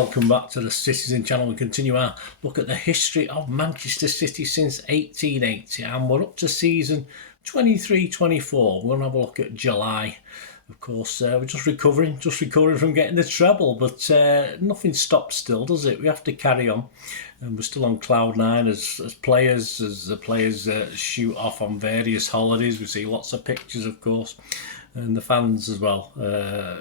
welcome back to the Citizen channel. We continue our look at the history of Manchester City since 1880, and we're up to season 23-24. We're going to have a look at July. Of course, we're just recovering from getting the treble, but nothing stops still, does it? We have to carry on, and we're still on cloud nine as the players shoot off on various holidays. We see lots of pictures, of course, and the fans as well,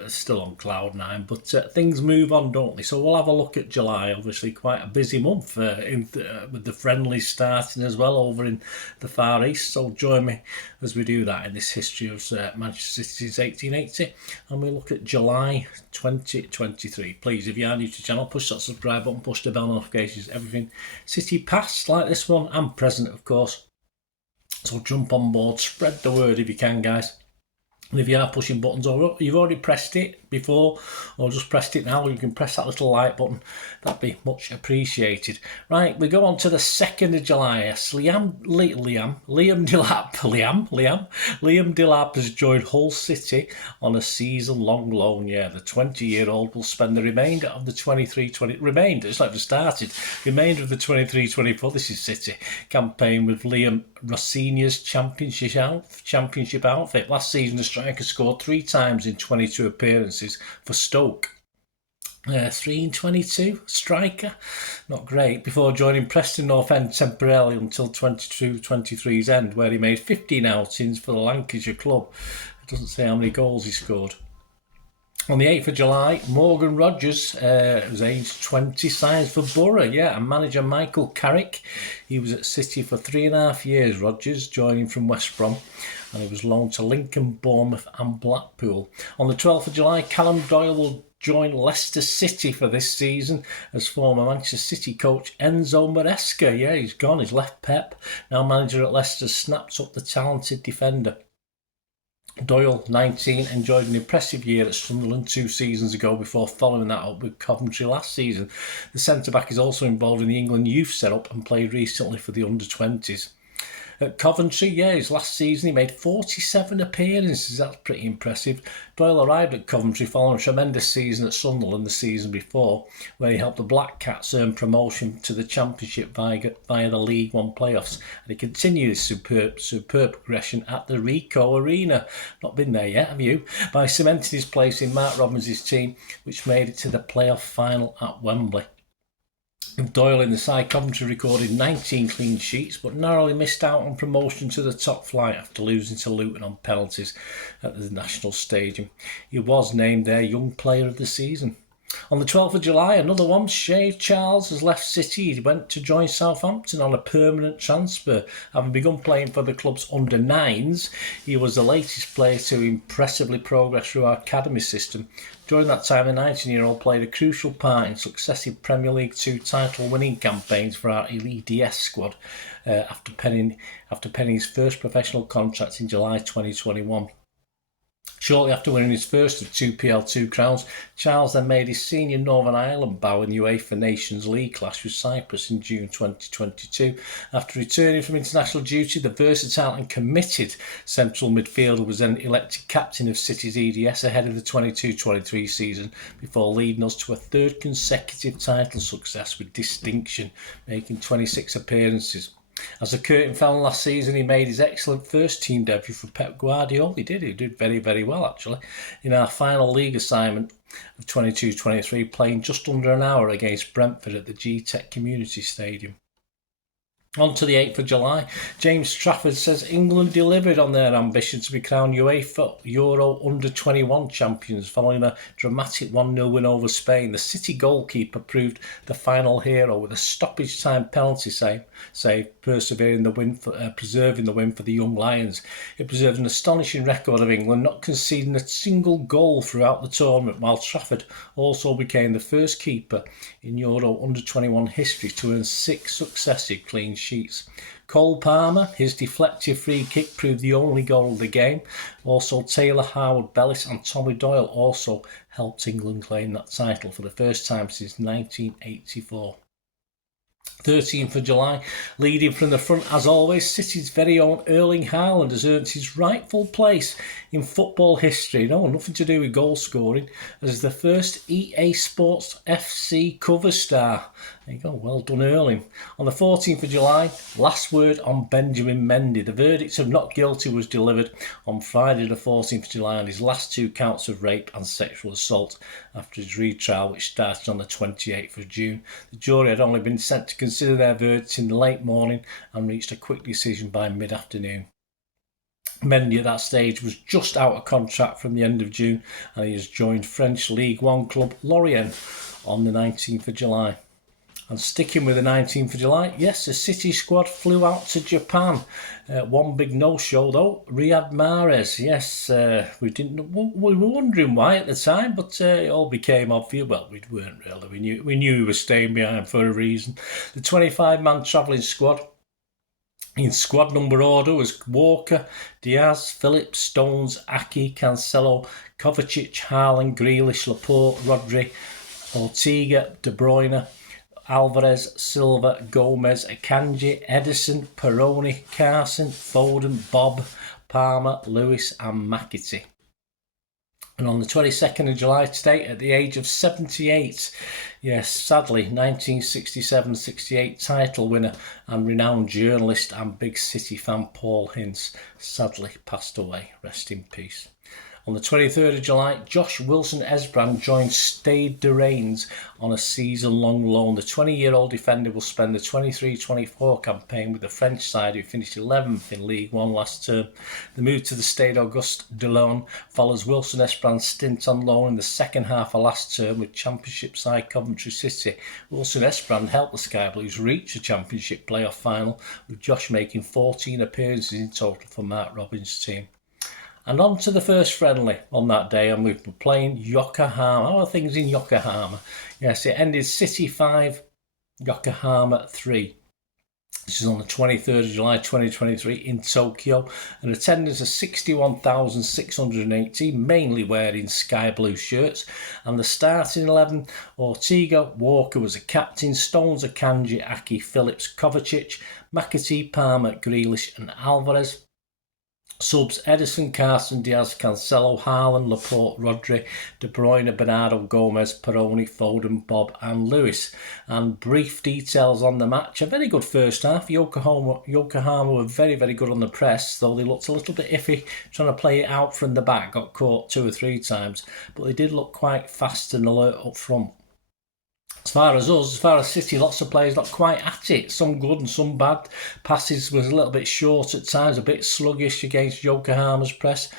still on cloud nine, but things move on, don't they? So we'll have a look at July. Obviously quite a busy month with the friendlies starting as well over in the Far East, so join me as we do that in this history of Manchester City since 1880, and we look at July 2023. Please, if you are new to the channel, push that subscribe button, push the bell notifications, everything City past like this one and present, of course. So jump on board, spread the word if you can, guys. And if you are pushing buttons, or you've already pressed it before, or just pressed it now, you can press that little like button. That'd be much appreciated. Right, we go on to the 2nd of July. Yes, Liam Delap has joined Hull City on a season-long loan. Yeah, the 20-year-old will spend the remainder of the 23-24. It's not even started. Remainder of the 23-24. This is City campaign with Liam Rossinia's championship outfit. Last season, the striker scored 3 times in 22 appearances for Stoke. 3 in 22, striker, not great, before joining Preston North End temporarily until 22-23's end, where he made 15 outings for the Lancashire club. It doesn't say how many goals he scored. On the 8th of July, Morgan Rogers, was aged 20, signs for Borough, and manager Michael Carrick. He was at City for 3.5 years, Rogers, joining from West Brom, and he was loaned to Lincoln, Bournemouth and Blackpool. On the 12th of July, Callum Doyle will join Leicester City for this season as former Manchester City coach Enzo Maresca. Yeah, he's gone, he's left Pep. Now manager at Leicester snaps up the talented defender. Doyle, 19, enjoyed an impressive year at Sunderland 2 seasons ago before following that up with Coventry last season. The centre-back is also involved in the England youth setup and played recently for the under-20s. At Coventry, his last season he made 47 appearances. That's pretty impressive. Doyle arrived at Coventry following a tremendous season at Sunderland the season before, where he helped the Black Cats earn promotion to the Championship via the League One playoffs. And he continued his superb progression at the Ricoh Arena. Not been there yet, have you? By cementing his place in Marc Robbins' team, which made it to the playoff final at Wembley. With Doyle in the side, Coventry recorded 19 clean sheets, but narrowly missed out on promotion to the top flight after losing to Luton on penalties at the National Stadium. He was named their Young Player of the Season. On the 12th of July, another one, Shea Charles has left City. He went to join Southampton on a permanent transfer. Having begun playing for the club's under-9s, he was the latest player to impressively progress through our academy system. During that time, the 19-year-old played a crucial part in successive Premier League 2 title-winning campaigns for our EDS squad after penning his first professional contract in July 2021. Shortly after winning his first of 2 PL2 crowns, Charles then made his senior Northern Ireland bow in the UEFA Nations League clash with Cyprus in June 2022. After returning from international duty, the versatile and committed central midfielder was then elected captain of City's EDS ahead of the 22-23 season, before leading us to a 3rd consecutive title success with distinction, making 26 appearances. As the curtain fell last season, he made his excellent first team debut for Pep Guardiola. He did very, very well, actually, in our final league assignment of 22-23, playing just under an hour against Brentford at the G-Tech Community Stadium. On to the 8th of July, James Trafford says England delivered on their ambition to be crowned UEFA Euro Under-21 champions following a dramatic 1-0 win over Spain. The City goalkeeper proved the final hero with a stoppage time penalty save, preserving the win for the Young Lions. It preserves an astonishing record of England not conceding a single goal throughout the tournament, while Trafford also became the first keeper in Euro Under-21 history to earn 6 successive clean sheets. Cole Palmer, his deflective free kick proved the only goal of the game. Also Taylor, Howard, Bellis and Tommy Doyle also helped England claim that title for the first time since 1984. 13th of July, leading from the front as always, City's very own Erling Haaland has earned his rightful place in football history. No, nothing to do with goal scoring, as the first EA Sports FC cover star. There you go, well done Erling. On the 14th of July, last word on Benjamin Mendy. The verdict of not guilty was delivered on Friday the 14th of July on his last 2 counts of rape and sexual assault after his retrial, which started on the 28th of June. The jury had only been sent to consider their verdicts in the late morning and reached a quick decision by mid-afternoon. Mendy at that stage was just out of contract from the end of June, and he has joined French League One club Lorient on the 19th of July. And sticking with the 19th of July, yes, the City squad flew out to Japan. One big no-show though, Riyad Mahrez. Yes, we were wondering why at the time, but it all became obvious. Well, we weren't really. We knew he was staying behind for a reason. The 25-man travelling squad. In squad number order was Walker, Diaz, Phillips, Stones, Aki, Cancelo, Kovacic, Haaland, Grealish, Laporte, Rodri, Ortega, De Bruyne, Alvarez, Silva, Gomez, Akanji, Edison, Peroni, Carson, Foden, Bob, Palmer, Lewis and McAtee. And on the 22nd of July today, at the age of 78, yes, sadly, 1967-68 title winner and renowned journalist and big City fan Paul Ince sadly passed away. Rest in peace. On the 23rd of July, Josh Wilson-Esbrand joined Stade de Reims on a season-long loan. The 20-year-old defender will spend the 23-24 campaign with the French side, who finished 11th in League One last term. The move to the Stade Auguste Delaune follows Wilson-Esbrand's stint on loan in the second half of last term with Championship side Coventry City. Wilson-Esbrand helped the Sky Blues reach the Championship playoff final, with Josh making 14 appearances in total for Marc Robins' team. And on to the first friendly on that day, and we were playing Yokohama. How are things in Yokohama? Yes, it ended City 5, Yokohama 3. This is on the 23rd of July 2023 in Tokyo. An attendance of 61,618, mainly wearing sky blue shirts. And the starting 11, Ortega, Walker was a captain, Stones, Akanji, Aki, Phillips, Kovacic, McAtee, Palmer, Grealish and Alvarez. Subs: Edison, Carson, Diaz, Cancelo, Haaland, Laporte, Rodri, De Bruyne, Bernardo, Gomez, Peroni, Foden, Bob and Lewis. And brief details on the match. A very good first half. Yokohama were very, very good on the press, though they looked a little bit iffy trying to play it out from the back. Got caught 2 or 3 times, but they did look quite fast and alert up front. As far as City, lots of players not quite at it. Some good and some bad. Passes was a little bit short at times, a bit sluggish against Yokohama's press,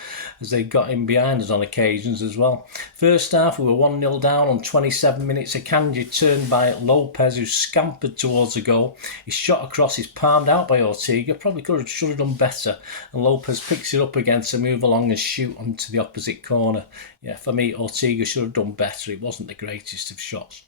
as they got in behind us on occasions as well. First half, we were 1-0 down on 27 minutes. Akanji turned by Lopez, who scampered towards the goal. His shot across is palmed out by Ortega. Probably should have done better. And Lopez picks it up again to move along and shoot onto the opposite corner. Yeah, for me, Ortega should have done better. It wasn't the greatest of shots.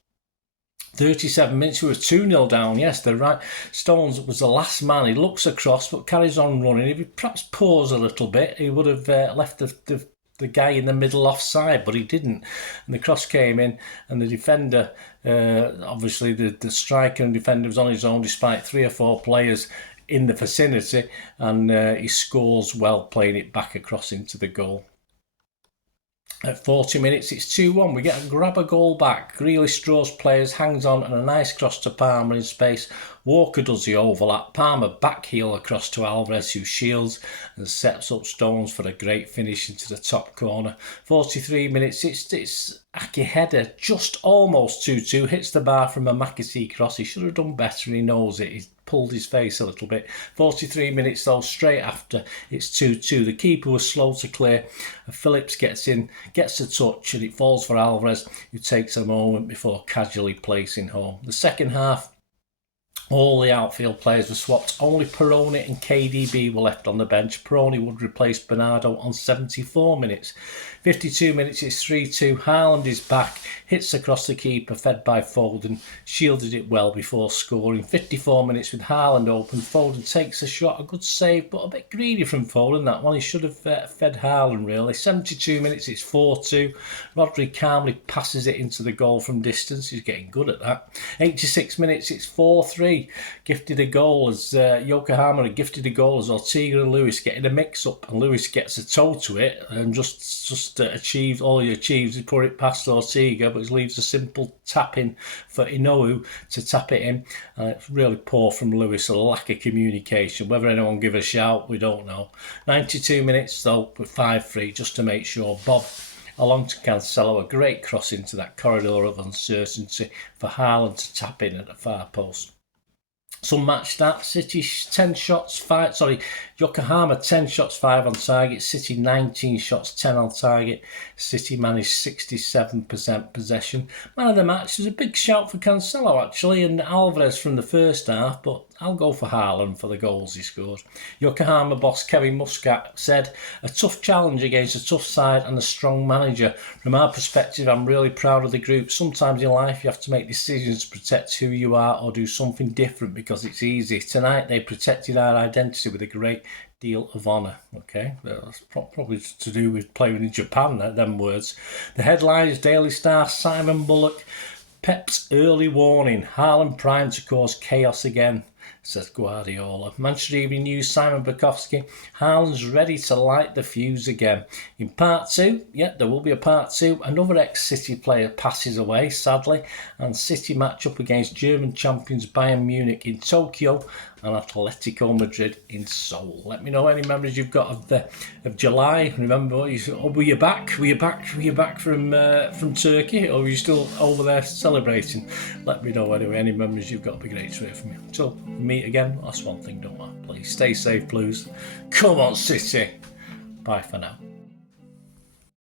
37 minutes, we were 2-0 down. Yes, the right. Stones was the last man. He looks across but carries on running. If he perhaps paused a little bit, he would have left the guy in the middle offside, but he didn't. And the cross came in, and the defender, obviously the striker and defender was on his own despite 3 or 4 players in the vicinity, and he scores well, playing it back across into the goal. At 40 minutes, it's 2-1. We grab a goal back. Grealish draws players, hangs on, and a nice cross to Palmer in space. Walker does the overlap. Palmer back heel across to Alvarez, who shields and sets up Stones for a great finish into the top corner. 43 minutes, it's Aki header, just almost 2-2. Hits the bar from a McAtee cross. He should have done better, and he knows it. He's pulled his face a little bit. 43 minutes though, straight after, it's 2-2. The keeper was slow to clear. Phillips gets in, gets a touch, and it falls for Alvarez, who takes a moment before casually placing home. The second half, all the outfield players were swapped. Only Peroni and KDB were left on the bench. Peroni would replace Bernardo on 74 minutes. 52 minutes, it's 3-2. Haaland is back, hits across the keeper, fed by Foden, shielded it well before scoring. 54 minutes with Haaland open. Foden takes a shot, a good save, but a bit greedy from Foden, that one. He should have fed Haaland, really. 72 minutes, it's 4-2. Rodri calmly passes it into the goal from distance. He's getting good at that. 86 minutes, it's 4-3. BFTB gifted a goal as Yokohama had gifted a goal as Ortega and Lewis getting a mix-up, and Lewis gets a toe to it and just achieved all he achieves. He put it past Ortega, but it leaves a simple tap in for Inoue to tap it in. And it's really poor from Lewis, a lack of communication. Whether anyone give a shout, we don't know. 92 minutes though, with 5-3, just to make sure. Bob along to Cancelo, a great cross into that corridor of uncertainty for Haaland to tap in at the far post. Some match stats: City 10 shots, 5. Yokohama 10 shots, 5 on target. City 19 shots, 10 on target. City managed 67% possession. Man of the match was a big shout for Cancelo actually, and Alvarez from the first half, but I'll go for Haaland for the goals he scored. Yokohama boss Kevin Muscat said, "A tough challenge against a tough side and a strong manager. From our perspective, I'm really proud of the group. Sometimes in life you have to make decisions to protect who you are or do something different because it's easy. Tonight they protected our identity with a great deal of honour." Okay, that's probably to do with playing in Japan, them words. The headlines: Daily Star, Simon Bullock, Pep's early warning, Haaland primed to cause chaos again, says Guardiola. Manchester Evening News, Simon Bukowski, Haaland's ready to light the fuse again. In part 2, there will be a part 2, another ex-City player passes away, sadly, and City match up against German champions Bayern Munich in Tokyo and Atletico Madrid in Seoul. Let me know any memories you've got of July. Remember, were you back? Were you back from Turkey, or were you still over there celebrating? Let me know anyway. Any memories you've got, be great to hear from you. Till we meet again, that's one thing, don't I? Please stay safe, Blues. Come on, City. Bye for now.